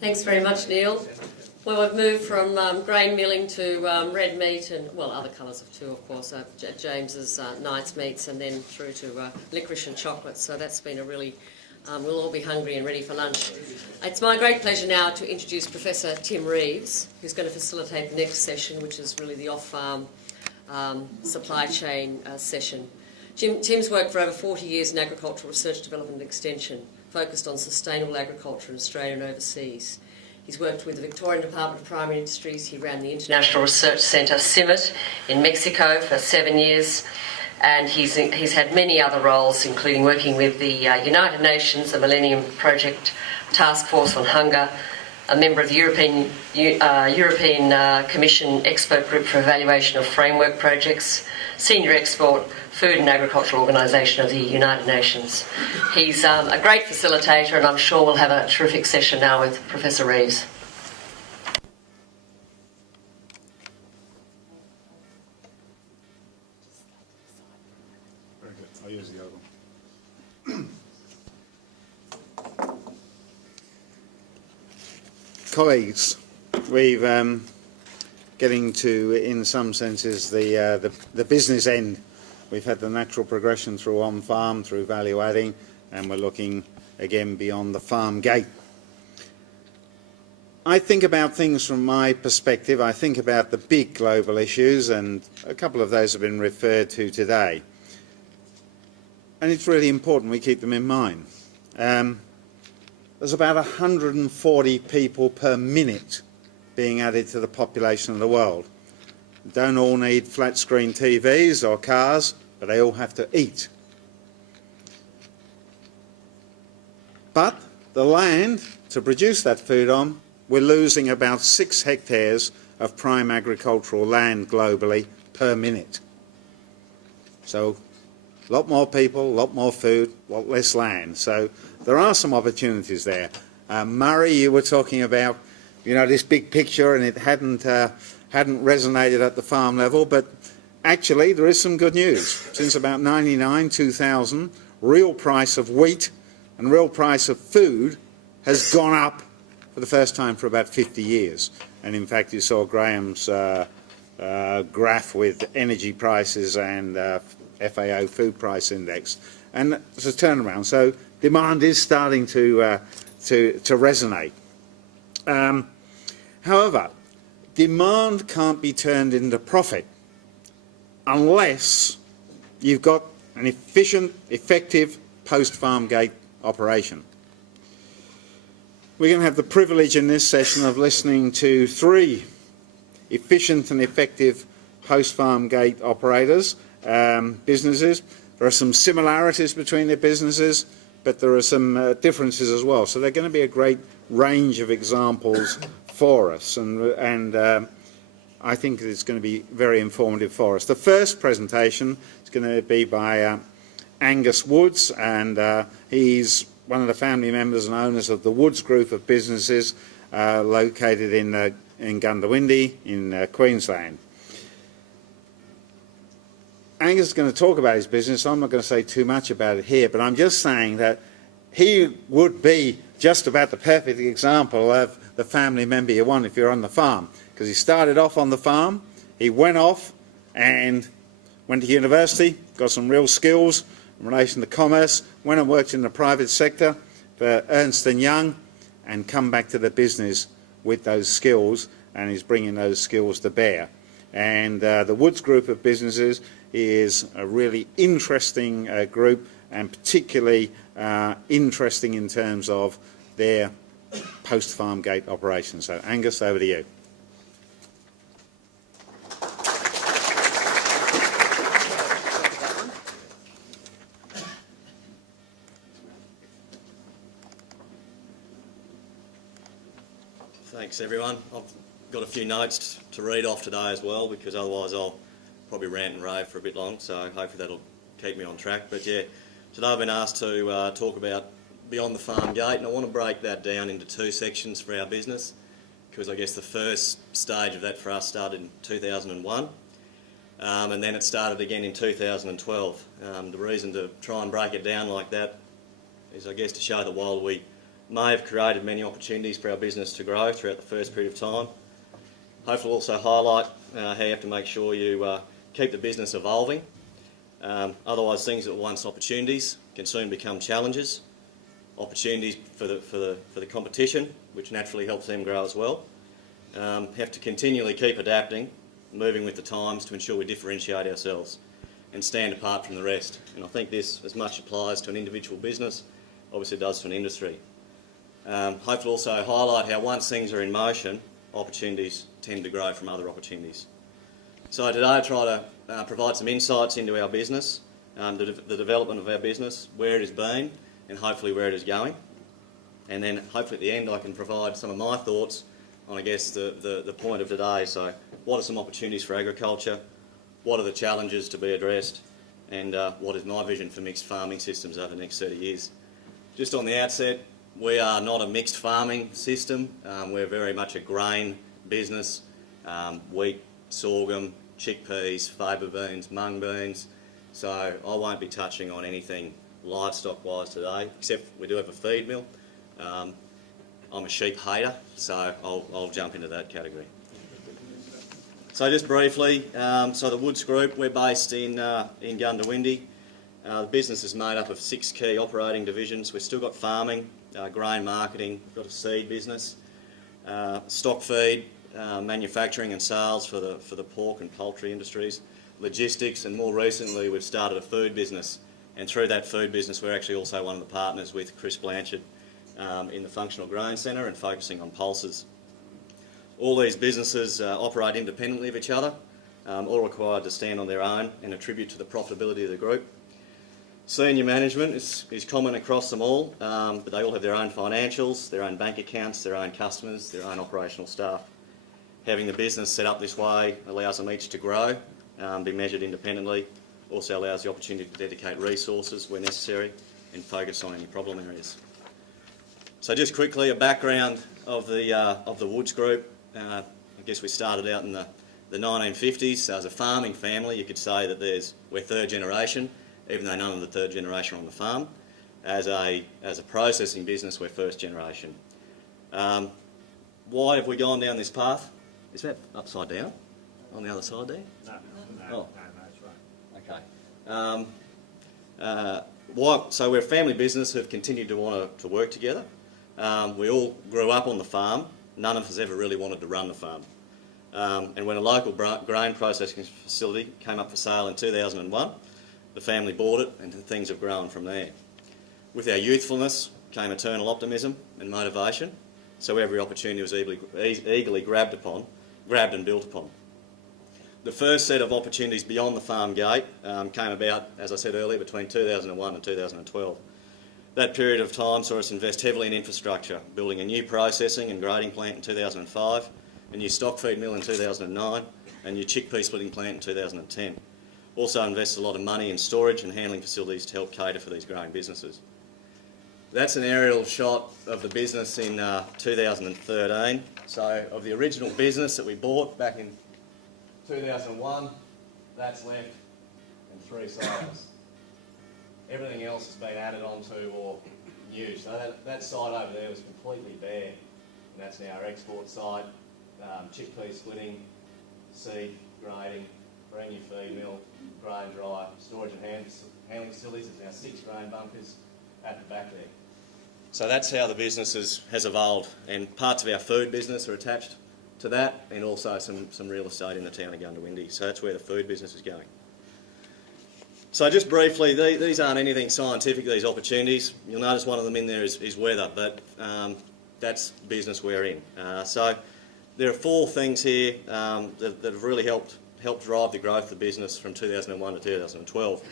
Thanks very much, Neil. Well, we've moved from grain milling to red meat and, well, other colours of too, of course, James's Knight's meats, and then through to licorice and chocolate. So that's been a really, we'll all be hungry and ready for lunch. It's my great pleasure now to introduce Professor Tim Reeves, who's going to facilitate the next session, which is really the off-farm supply chain session. Tim's worked for over 40 years in agricultural research, development and extension, focused on sustainable agriculture in Australia and overseas. He's worked with the Victorian Department of Primary Industries. He ran the International Research Centre, CIMMIT, in Mexico for 7 years. And he's had many other roles, including working with the United Nations, the Millennium Project Task Force on Hunger, a member of the European Commission Expert Group for Evaluation of Framework Projects, Senior Export Food and Agricultural Organisation of the United Nations. He's a great facilitator, and I'm sure we'll have a terrific session now with Professor Reeves. Very good. I'll use the other one. Colleagues, we've getting to, in some senses, the business end. We've had the natural progression through on-farm, through value adding, and we're looking again beyond the farm gate. I think about things from my perspective. I think about the big global issues, and a couple of those have been referred to today. And it's really important we keep them in mind. There's about 140 people per minute being added to the population of the world. Don't all need flat screen TVs or cars, but they all have to eat. But the land to produce that food on, we're losing about 6 hectares of prime agricultural land globally per minute. So a lot more people, a lot more food, a lot less land. So there are some opportunities there. Murray, you were talking about, you know, this big picture, and it hadn't resonated at the farm level, but actually there is some good news. Since about 99, 2000, real price of wheat and real price of food has gone up for the first time for about 50 years. And in fact, you saw Graham's graph with energy prices and FAO food price index, and it's a turnaround. So demand is starting to resonate. However, demand can't be turned into profit unless you've got an efficient, effective post-farm gate operation. We're going to have the privilege in this session of listening to 3 efficient and effective post-farm gate operators, businesses. There are some similarities between their businesses, but there are some differences as well. So they're going to be a great range of examples for us, and I think it's going to be very informative for us. The first presentation is going to be by Angus Woods, and he's one of the family members and owners of the Woods Group of businesses located in Gundawindi in Queensland. Angus is going to talk about his business. I'm not going to say too much about it here, but I'm just saying that he would be just about the perfect example of the family member you want if you're on the farm, because he started off on the farm, he went off and went to university, got some real skills in relation to commerce, went and worked in the private sector for Ernst & Young, and come back to the business with those skills, and he's bringing those skills to bear. And the Woods Group of businesses is a really interesting group, and particularly interesting in terms of their post-farm gate operations. So Angus, over to you. Thanks everyone. I've got a few notes to read off today as well, because otherwise I'll probably rant and rave for a bit long, so hopefully that'll keep me on track. But yeah, today I've been asked to talk about beyond the farm gate, and I want to break that down into 2 sections for our business, because I guess the first stage of that for us started in 2001, and then it started again in 2012. The reason to try and break it down like that is, I guess, to show that while we may have created many opportunities for our business to grow throughout the first period of time. Hopefully also highlight how you have to make sure you keep the business evolving. Otherwise, things that were once opportunities can soon become challenges. Opportunities for the competition, which naturally helps them grow as well. Have to continually keep adapting, moving with the times to ensure we differentiate ourselves and stand apart from the rest. And I think this as much applies to an individual business, obviously it does to an industry. Hopefully also highlight how once things are in motion, opportunities tend to grow from other opportunities. So today I try to provide some insights into our business, the development of our business, where it has been and hopefully where it is going. And then hopefully at the end I can provide some of my thoughts on, I guess, the point of today. So what are some opportunities for agriculture? What are the challenges to be addressed? And what is my vision for mixed farming systems over the next 30 years? Just on the outset, we are not a mixed farming system. We're very much a grain business. Wheat, sorghum, chickpeas, fibre beans, mung beans. So I won't be touching on anything livestock-wise today, except we do have a feed mill. I'm a sheep hater, so I'll jump into that category. So just briefly, so the Woods Group, we're based in Gundawindi. The business is made up of 6 key operating divisions. We've still got farming, grain marketing, we've got a seed business, stock feed, manufacturing and sales for the pork and poultry industries, logistics, and more recently we've started a food business. And through that food business, we're actually also one of the partners with Chris Blanchard in the Functional Grain Centre and focusing on pulses. All these businesses operate independently of each other, all required to stand on their own and attribute to the profitability of the group. Senior management is common across them all, but they all have their own financials, their own bank accounts, their own customers, their own operational staff. Having the business set up this way allows them each to grow, be measured independently, also allows the opportunity to dedicate resources where necessary and focus on any problem areas. So just quickly, a background of the Woods Group. I guess we started out in the 1950s. As a farming family, you could say that we're third generation, even though none of the third generation are on the farm. As a processing business, we're first generation. Why have we gone down this path? Is that upside down on the other side there? No, that's right. Okay. So we're a family business who've continued to want to work together. We all grew up on the farm. None of us ever really wanted to run the farm. And when a local grain processing facility came up for sale in 2001, the family bought it and things have grown from there. With our youthfulness came eternal optimism and motivation, so every opportunity was eagerly grabbed and built upon. The first set of opportunities beyond the farm gate came about, as I said earlier, between 2001 and 2012. That period of time saw us invest heavily in infrastructure, building a new processing and grading plant in 2005, a new stock feed mill in 2009, and a new chickpea splitting plant in 2010. Also invested a lot of money in storage and handling facilities to help cater for these growing businesses. That's an aerial shot of the business in 2013. So of the original business that we bought back in 2001, that's left and 3 silos. Everything else has been added onto or used. So that site over there was completely bare, and that's now our export site, chickpea splitting, seed grading, brand new feed mill, grain dryer, storage and handling facilities. There's now 6 grain bunkers at the back there. So that's how the business has evolved, and parts of our food business are attached to that, and also some real estate in the town of Gundawindi. So that's where the food business is going. So just briefly, these aren't anything scientific, these opportunities. You'll notice one of them in there is weather, but that's business we're in. So there are 4 things here that have really helped drive the growth of the business from 2001 to 2012.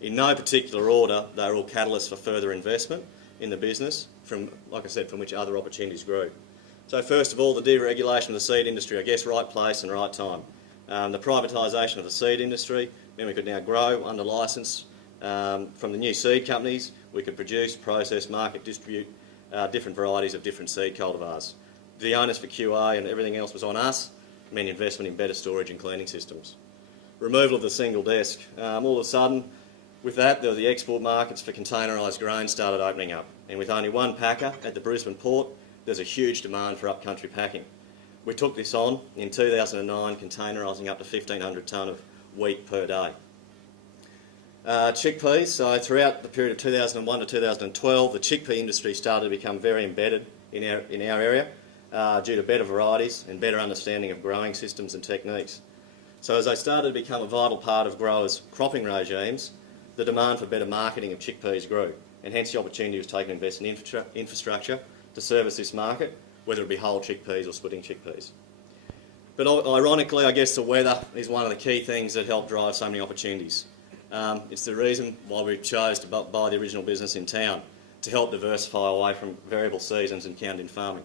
In no particular order, they're all catalysts for further investment in the business, like I said, from which other opportunities grew. So first of all, the deregulation of the seed industry, I guess right place and right time. The privatisation of the seed industry, then we could now grow under licence from the new seed companies. We could produce, process, market, distribute different varieties of different seed cultivars. The onus for QA and everything else was on us, meant investment in better storage and cleaning systems. Removal of the single desk. All of a sudden, With that, the export markets for containerised grain started opening up, and with only one packer at the Brisbane port, there's a huge demand for up-country packing. We took this on in 2009, containerising up to 1,500 tonne of wheat per day. Chickpeas, so throughout the period of 2001 to 2012, the chickpea industry started to become very embedded in our area due to better varieties and better understanding of growing systems and techniques. So as they started to become a vital part of growers' cropping regimes, the demand for better marketing of chickpeas grew, and hence the opportunity was taken to invest in infrastructure to service this market, whether it be whole chickpeas or splitting chickpeas. But ironically, I guess the weather is one of the key things that helped drive so many opportunities. It's the reason why we chose to buy the original business in town, to help diversify away from variable seasons encountered in farming.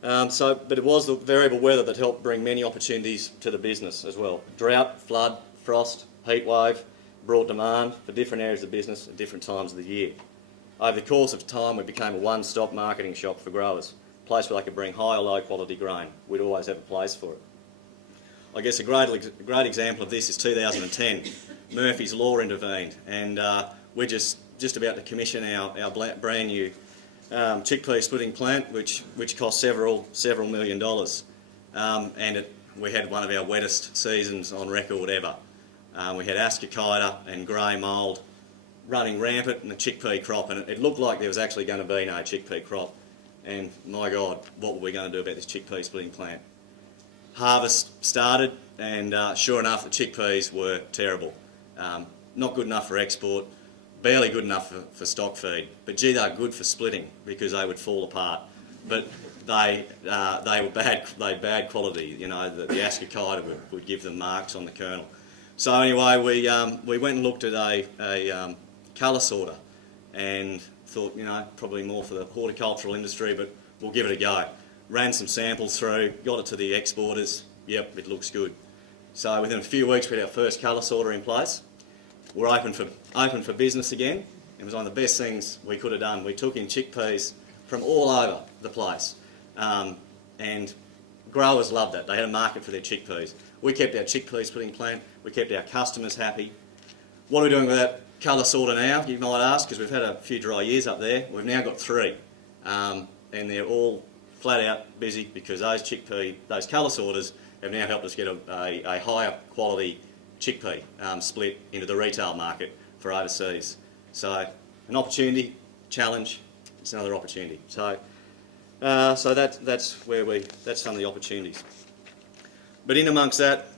But it was the variable weather that helped bring many opportunities to the business as well. Drought, flood, frost, heat wave brought demand for different areas of the business at different times of the year. Over the course of time, we became a one-stop marketing shop for growers, a place where they could bring high or low quality grain. We'd always have a place for it. I guess a great example of this is 2010. Murphy's Law intervened, and we're just about to commission our brand new chickpea splitting plant, which cost several million dollars, and we had one of our wettest seasons on record ever. We had ascochyta and grey mould running rampant in the chickpea crop, and it looked like there was actually going to be no chickpea crop. And my God, what were we going to do about this chickpea splitting plant? Harvest started, and sure enough, the chickpeas were terrible. Not good enough for export, barely good enough for stock feed. But gee, they're good for splitting because they would fall apart. But they were bad quality. You know, the ascochyta would give them marks on the kernel. So anyway, we went and looked at a colour sorter and thought, you know, probably more for the horticultural industry, but we'll give it a go. Ran some samples through, got it to the exporters. Yep, it looks good. So within a few weeks, we had our first colour sorter in place. We're open for business again. It was one of the best things we could have done. We took in chickpeas from all over the place, and growers loved that. They had a market for their chickpeas. We kept our chickpea splitting plant. We kept our customers happy. What are we doing with that colour sorter now, you might ask, because we've had a few dry years up there. We've now got 3, and they're all flat out busy because those colour sorters have now helped us get a higher quality chickpea split into the retail market for overseas. So an opportunity, challenge, it's another opportunity. So that's some of the opportunities. But in amongst that,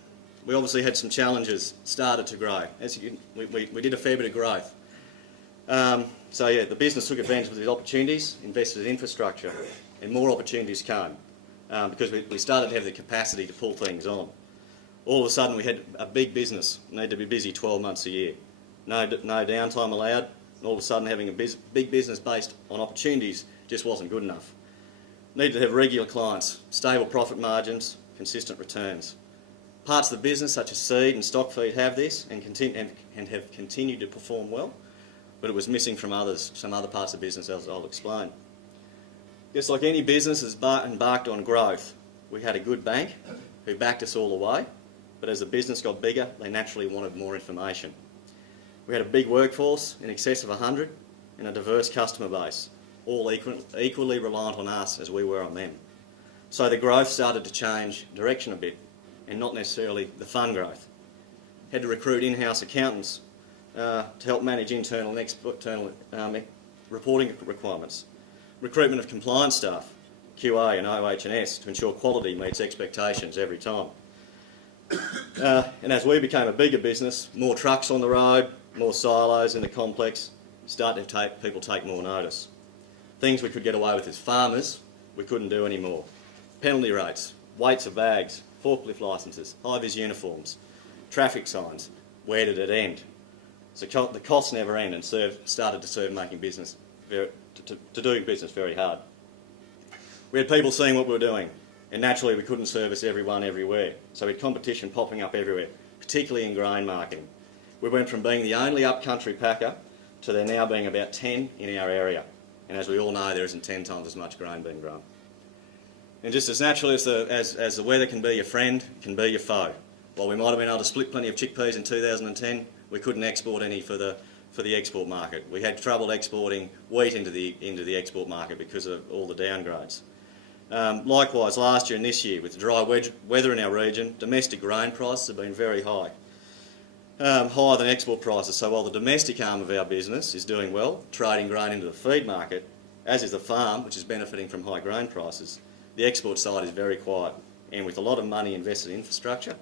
we obviously had some challenges, started to grow. We did a fair bit of growth. So yeah, the business took advantage of these opportunities, invested in infrastructure, and more opportunities came because we started to have the capacity to pull things on. All of a sudden we had a big business, needed to be busy 12 months a year. No downtime allowed, and all of a sudden having a big business based on opportunities just wasn't good enough. Needed to have regular clients, stable profit margins, consistent returns. Parts of the business such as seed and stock feed have this and have continued to perform well, but it was missing from some other parts of the business, as I'll explain. Just like any business has embarked on growth, we had a good bank who backed us all the way, but as the business got bigger, they naturally wanted more information. We had a big workforce, in excess of 100, and a diverse customer base, all equally reliant on us as we were on them. So the growth started to change direction a bit, and not necessarily the fun growth. Had to recruit in-house accountants to help manage internal and external reporting requirements. Recruitment of compliance staff, QA and OH&S, to ensure quality meets expectations every time. And as we became a bigger business, more trucks on the road, more silos in the complex, started to people take more notice. Things we could get away with as farmers, we couldn't do anymore. Penalty rates, weights of bags, forklift licences, high-vis uniforms, traffic signs. Where did it end? So the costs never end and started to making business to doing business very hard. We had people seeing what we were doing, and naturally we couldn't service everyone everywhere. So we had competition popping up everywhere, particularly in grain marketing. We went from being the only up-country packer to there now being about 10 in our area. And as we all know, there isn't 10 times as much grain being grown. And just as naturally as the weather can be your friend, it can be your foe. While we might have been able to split plenty of chickpeas in 2010, we couldn't export any for the export market. We had trouble exporting wheat into the export market because of all the downgrades. Likewise, last year and this year, with the dry weather in our region, domestic grain prices have been very high, higher than export prices. So while the domestic arm of our business is doing well, trading grain into the feed market, as is the farm, which is benefiting from high grain prices, the export side is very quiet. And with a lot of money invested in infrastructure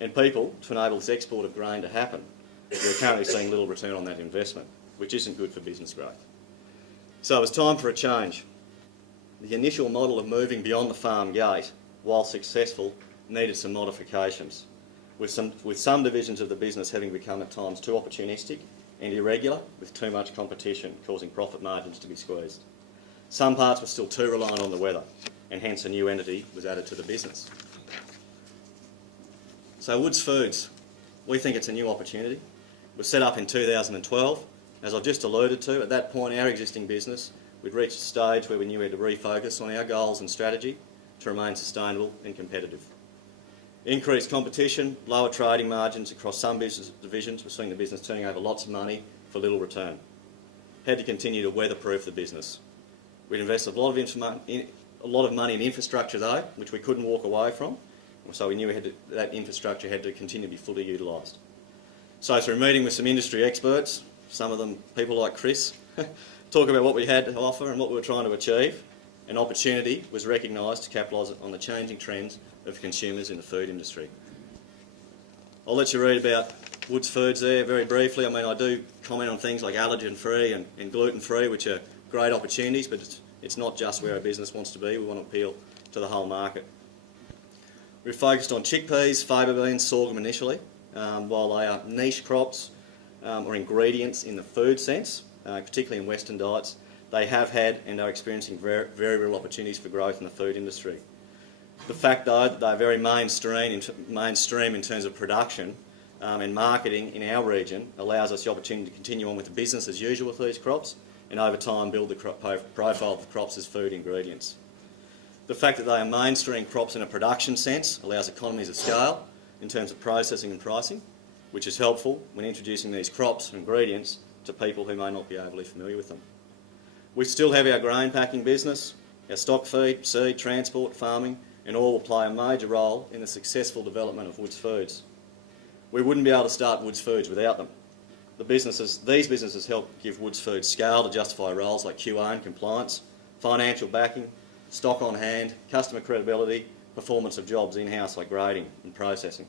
and people to enable this export of grain to happen, we're currently seeing little return on that investment, which isn't good for business growth. So it's time for a change. The initial model of moving beyond the farm gate, while successful, needed some modifications, with some divisions of the business having become at times too opportunistic and irregular, with too much competition, causing profit margins to be squeezed. Some parts were still too reliant on the weather, and hence a new entity was added to the business. So Woods Foods, we think it's a new opportunity. It was set up in 2012. As I've just alluded to, at that point our existing business, we'd reached a stage where we knew we had to refocus on our goals and strategy to remain sustainable and competitive. Increased competition, lower trading margins across some business divisions, we're seeing the business turning over lots of money for little return. Had to continue to weatherproof the business. We'd invested a lot of money in infrastructure though, which we couldn't walk away from, so we knew that infrastructure had to continue to be fully utilised. So through meeting with some industry experts, some of them people like Chris, talk about what we had to offer and what we were trying to achieve, an opportunity was recognised to capitalise on the changing trends of consumers in the food industry. I'll let you read about Woods Foods there very briefly. I mean, I do comment on things like allergen-free and gluten-free, which are great opportunities, but it's not just where our business wants to be. We want to appeal to the whole market. We've focused on chickpeas, fibre beans, sorghum initially, while they are niche crops or ingredients in the food sense, particularly in Western diets. They have had and are experiencing very, very real opportunities for growth in the food industry. The fact though that they're very mainstream in terms of production and marketing in our region allows us the opportunity to continue on with the business as usual with these crops and over time build the profile of the crops as food ingredients. The fact that they are mainstream crops in a production sense allows economies of scale in terms of processing and pricing, which is helpful when introducing these crops and ingredients to people who may not be overly familiar with them. We still have our grain packing business, our stock feed, seed, transport, farming, and all will play a major role in the successful development of Woods Foods. We wouldn't be able to start Woods Foods without them. These businesses help give Woods Foods scale to justify roles like QA and compliance, financial backing, stock on hand, customer credibility, performance of jobs in-house like grading and processing.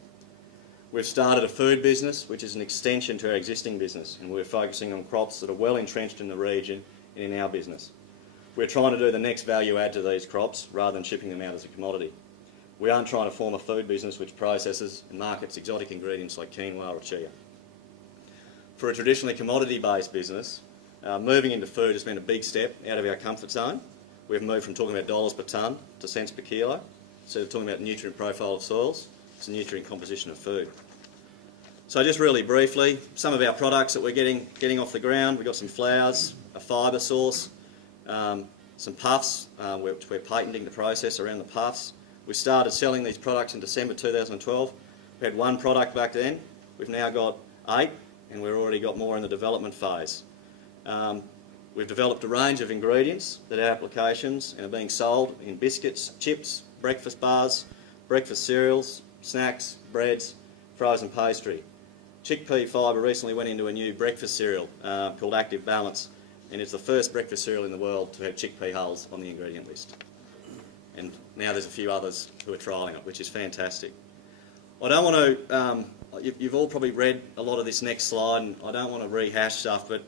We've started a food business which is an extension to our existing business, and we're focusing on crops that are well entrenched in the region and in our business. We're trying to do the next value add to these crops rather than shipping them out as a commodity. We aren't trying to form a food business which processes and markets exotic ingredients like quinoa or chia. For a traditionally commodity-based business, moving into food has been a big step out of our comfort zone. We've moved from talking about dollars per tonne to cents per kilo, instead of talking about nutrient profile of soils, it's the nutrient composition of food. So just really briefly, some of our products that we're getting off the ground, we've got some flours, a fibre source, some puffs, which we're patenting the process around the puffs. We started selling these products in December 2012. We had one product back then, we've now got 8, and we've already got more in the development phase. We've developed a range of ingredients that are applications and are being sold in biscuits, chips, breakfast bars, breakfast cereals, snacks, breads, frozen pastry. Chickpea fibre recently went into a new breakfast cereal called Active Balance, and it's the first breakfast cereal in the world to have chickpea hulls on the ingredient list. And now there's a few others who are trialling it, which is fantastic. I don't want to, you've all probably read a lot of this next slide, and I don't want to rehash stuff, but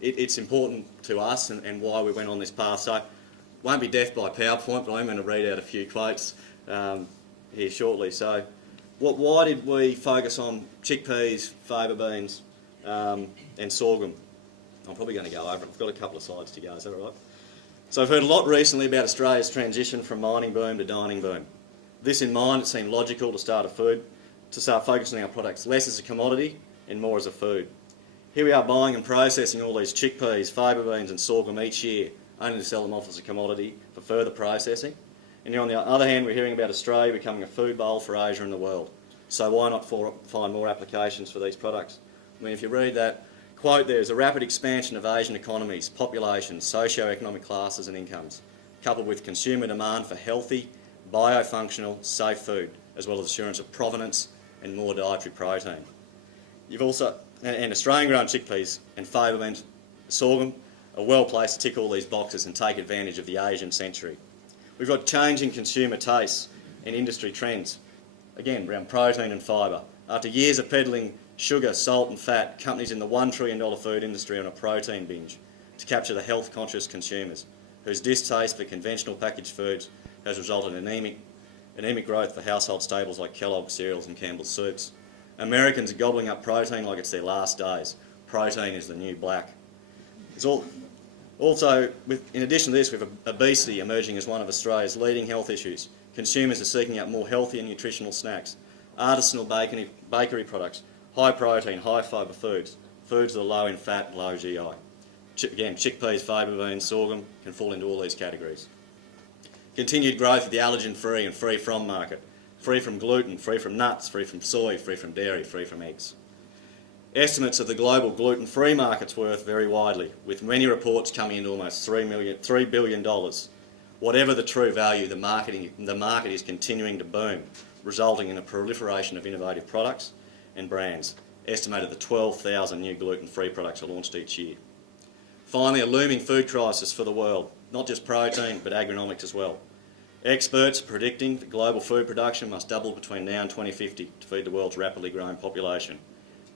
it's important to us and why we went on this path. So, won't be death by PowerPoint, but I'm going to read out a few quotes here shortly. So, why did we focus on chickpeas, faba beans, and sorghum? I'm probably going to go over it. I've got a couple of slides to go, is that all right? So I've heard a lot recently about Australia's transition from mining boom to dining boom. This in mind, it seemed logical to start focusing on our products less as a commodity and more as a food. Here we are buying and processing all these chickpeas, faba beans and sorghum each year, only to sell them off as a commodity for further processing. And on the other hand, we're hearing about Australia becoming a food bowl for Asia and the world. So why not find more applications for these products? I mean, if you read that quote, there's a rapid expansion of Asian economies, populations, socio-economic classes and incomes, coupled with consumer demand for healthy, biofunctional, safe food, as well as assurance of provenance and more dietary protein. You've also, and Australian-grown chickpeas and favour beans, sorghum, are well placed to tick all these boxes and take advantage of the Asian century. We've got changing consumer tastes and industry trends, again, around protein and fibre. After years of peddling sugar, salt and fat, companies in the $1 trillion food industry are on a protein binge to capture the health-conscious consumers, whose distaste for conventional packaged foods has resulted in anemic growth for household staples like Kellogg's cereals and Campbell's soups. Americans are gobbling up protein like it's their last days. Protein is the new black. Also, in addition to this, we have obesity emerging as one of Australia's leading health issues. Consumers are seeking out more healthy and nutritional snacks, artisanal bakery products, high protein, high fibre foods that are low in fat, low GI. Again, chickpeas, favour beans, sorghum can fall into all these categories. Continued growth of the allergen-free and free-from market, free from gluten, free from nuts, free from soy, free from dairy, free from eggs. Estimates of the global gluten-free market's worth vary widely, with many reports coming into almost $3 billion. Whatever the true value, the market is continuing to boom, resulting in a proliferation of innovative products and brands. Estimated that 12,000 new gluten-free products are launched each year. Finally, a looming food crisis for the world, not just protein, but agronomics as well. Experts are predicting that global food production must double between now and 2050 to feed the world's rapidly growing population.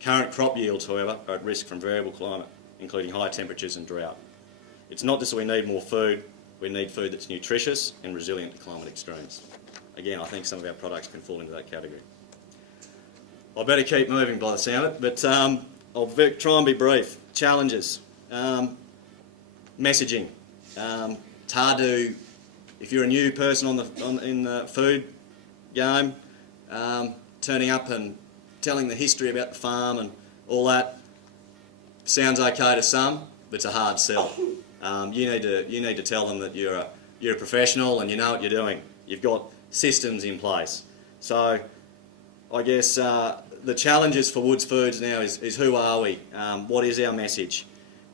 Current crop yields, however, are at risk from variable climate, including high temperatures and drought. It's not just that we need more food, we need food that's nutritious and resilient to climate extremes. Again, I think some of our products can fall into that category. I better keep moving by the sound of it, but I'll try and be brief. Challenges. Messaging. It's hard to, if you're a new person in the food game, turning up and telling the history about the farm and all that sounds okay to some, but it's a hard sell. You need to tell them that you're a professional and you know what you're doing. You've got systems in place. So I guess the challenges for Woods Foods now is who are we? What is our message?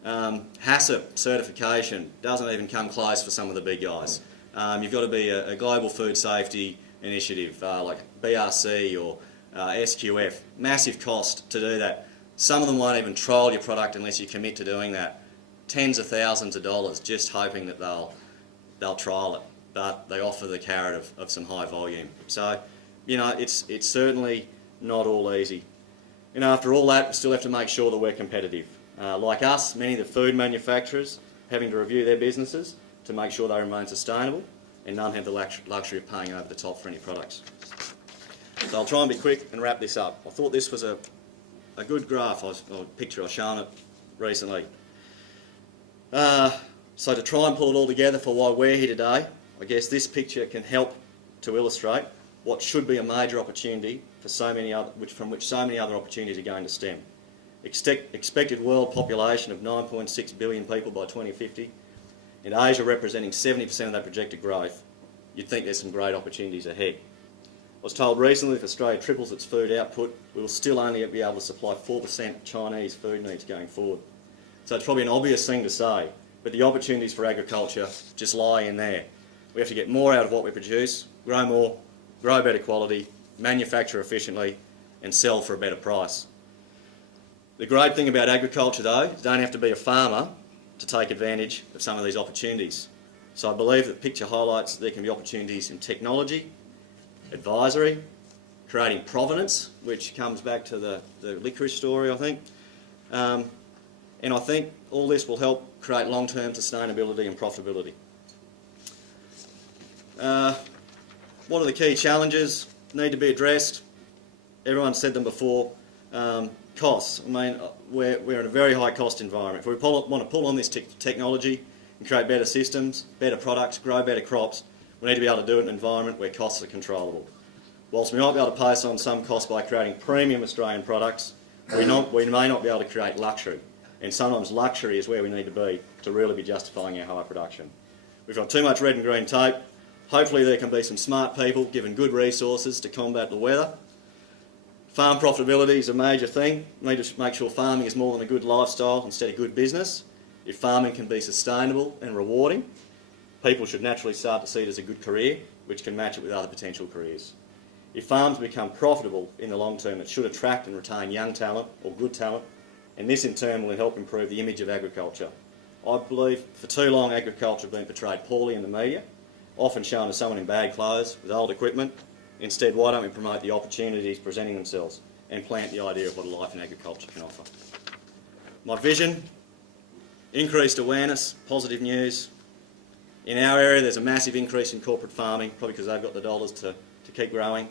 HACCP certification doesn't even come close for some of the big guys. You've got to be a global food safety initiative like BRC or SQF. Massive cost to do that. Some of them won't even trial your product unless you commit to doing that. Tens of thousands of dollars just hoping that they'll trial it, but they offer the carrot of some high volume. So, it's certainly not all easy. And after all that, we still have to make sure that we're competitive. Like us, many of the food manufacturers having to review their businesses to make sure they remain sustainable, and none have the luxury of paying over the top for any products. So I'll try and be quick and wrap this up. I thought this was a good graph, or picture. I've shown it recently. So to try and pull it all together for why we're here today, I guess this picture can help to illustrate what should be a major opportunity for from which so many other opportunities are going to stem. Expected world population of 9.6 billion people by 2050, and Asia representing 70% of that projected growth. You'd think there's some great opportunities ahead. I was told recently if Australia triples its food output, we will still only be able to supply 4% of Chinese food needs going forward. So it's probably an obvious thing to say, but the opportunities for agriculture just lie in there. We have to get more out of what we produce, grow more, grow better quality, manufacture efficiently, and sell for a better price. The great thing about agriculture, though, is you don't have to be a farmer to take advantage of some of these opportunities. So I believe that the picture highlights that there can be opportunities in technology, advisory, creating provenance, which comes back to the licorice story, I think. And I think all this will help create long-term sustainability and profitability. What are the key challenges need to be addressed? Everyone said them before. Costs. I mean, we're in a very high cost environment. If we want to pull on this technology and create better systems, better products, grow better crops, we need to be able to do it in an environment where costs are controllable. Whilst we might be able to pass on some costs by creating premium Australian products, we may not be able to create luxury. And sometimes luxury is where we need to be to really be justifying our high production. We've got too much red and green tape. Hopefully there can be some smart people given good resources to combat the weather. Farm profitability is a major thing. We need to make sure farming is more than a good lifestyle instead of good business. If farming can be sustainable and rewarding, people should naturally start to see it as a good career, which can match it with other potential careers. If farms become profitable in the long term, it should attract and retain young talent or good talent, and this in turn will help improve the image of agriculture. I believe for too long agriculture has been portrayed poorly in the media, often shown as someone in bad clothes with old equipment. Instead, why don't we promote the opportunities presenting themselves and plant the idea of what a life in agriculture can offer? My vision, increased awareness, positive news. In our area there's a massive increase in corporate farming, probably because they've got the dollars to keep growing.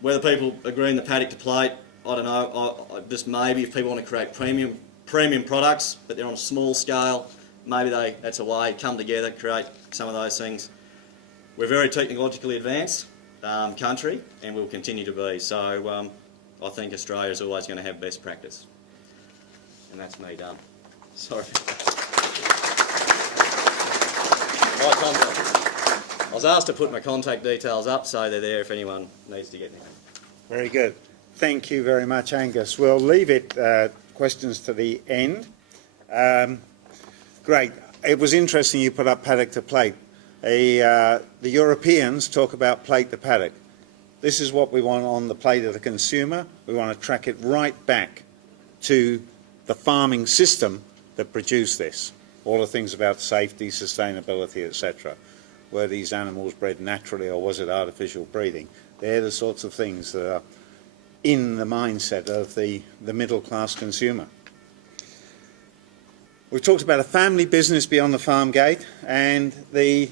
Whether people agree in the paddock to plate, I don't know. I just maybe if people want to create premium products, but they're on a small scale, maybe that's a way, come together, create some of those things. We're a very technologically advanced country, and we'll continue to be. So I think Australia is always going to have best practice. And that's me done. Sorry. I was asked to put my contact details up, so they're there if anyone needs to get me. Very good. Thank you very much, Angus. We'll leave it questions to the end. Great. It was interesting you put up paddock to plate. The Europeans talk about plate to paddock. This is what we want on the plate of the consumer. We want to track it right back to the farming system that produced this. All the things about safety, sustainability, etc. Were these animals bred naturally or was it artificial breeding? They're the sorts of things that are in the mindset of the middle class consumer. We've talked about a family business beyond the farm gate, and the